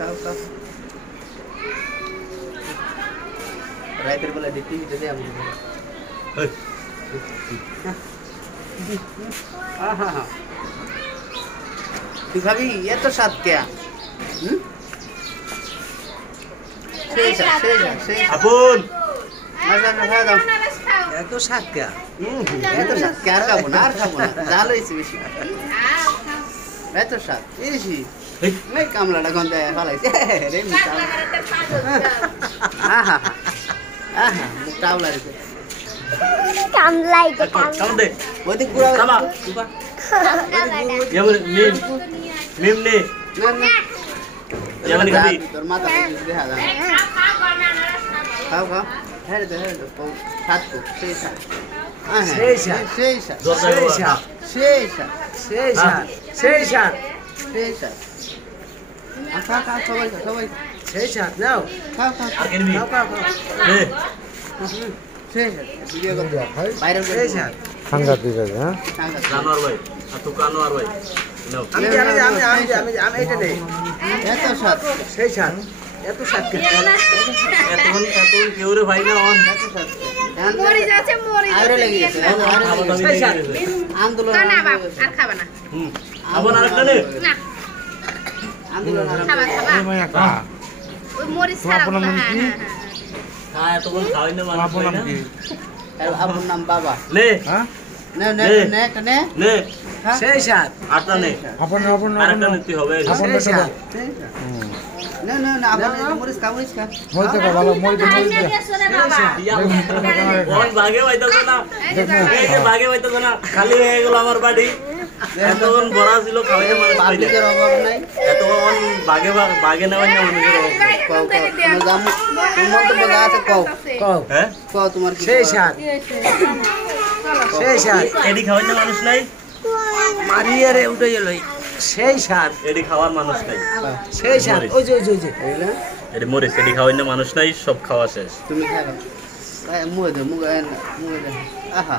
খাও খাও রাতের বেলা দেখি যদি আমি তুই খাবি এত স্বাদ কে আপন এত স্বাদ কে এত স্বাদ কে আর খাবো না জাল হয়েছে বেশি এত স্বাদ বেশি এই কামলাটা গন্ধে ফলাইছে রে মুখটা আউলা রেখে কামলাইতে কাম দে ওইদিক পুরা কামা ইয়াবর মিম নে ইয়াবর খাবি তোর মাথা দেখা যা খাও খাও হেরে দে সাত কো সেই সাত সেই সাত সেই সাত সেই সাত সেই স্বাদ সেই স্বাদ সেই সাত খা খা সবাই সবাই সেই স্বাদ নাও খাও খাও আর কিনবি খাও খাও খাও নে সেই সাত ভিডিও করতে বাইরে সেই স্বাদ সাংঘাতিক আছে হ্যাঁ জানোয়ার ভাই আর তো কানোয়ার ভাই নাও আমি এটা নেই এত সাত সেই স্বাদ এত স্বাদ কে এতক্ষণ কেউরে ভাই না অন এত সাত মরি যাচ্ছে মরি আরে লেগে গেছে আন্দোলন না বাপ আর খাবা না আবার আরেকটা নে না আন্দোলন খাবা খাবা ওই মরি ছাড়া হ্যাঁ হ্যাঁ এতক্ষণ খাওয়াই না মানুষ আপনার নাম কি আপনার নাম বাবা নে নে নে নে একটা নে নে সেই স্বাদ আটটা নে আপনার আরেকটা নিতে হবে সেই স্বাদ না না না আপনার মরিস খা মরিতে ভালো মরিতে ওই ভাগে পাইতাছ না এই যে ভাগে পাইতাছ না খালি হয়ে গেল আমার বাড়ি এতক্ষণ ভরা ছিল খাওয়াই মানুষ পাইলে পাবলিকের অভাব নাই এতক্ষণ ভাগে নেওয়ার না মানুষের অভাব নাই। কও কও তোমার দাম তোমার তো বলা আছে কও কও হ্যাঁ কও তোমার কি সেই স্বাদ সেই স্বাদ এডি খাওয়ার না মানুষ নাই মারিয়ে রে উঠে গেল সেই স্বাদ এডি খাওয়ার মানুষ নাই সেই স্বাদ ওই যে ওই যে ওই যে বুঝলে এডি মরিস এডি খাওয়ার না মানুষ নাই সব খাওয়া শেষ তুমি খাও মুয়ে দে মুয়ে দে আহা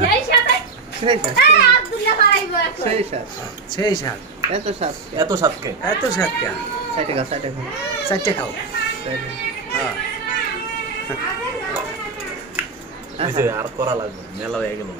সেই সাথে সেই সাত আব্দুল্লাহ পারাইবো এখন সেই সাত সেই স্বাদ এত সাত এত সাতকে এত স্বাদ কে সাইটে খাও সাইটে খাও চারটে খাও হ্যাঁ আর করা লাগবে মেলা হয়ে গেল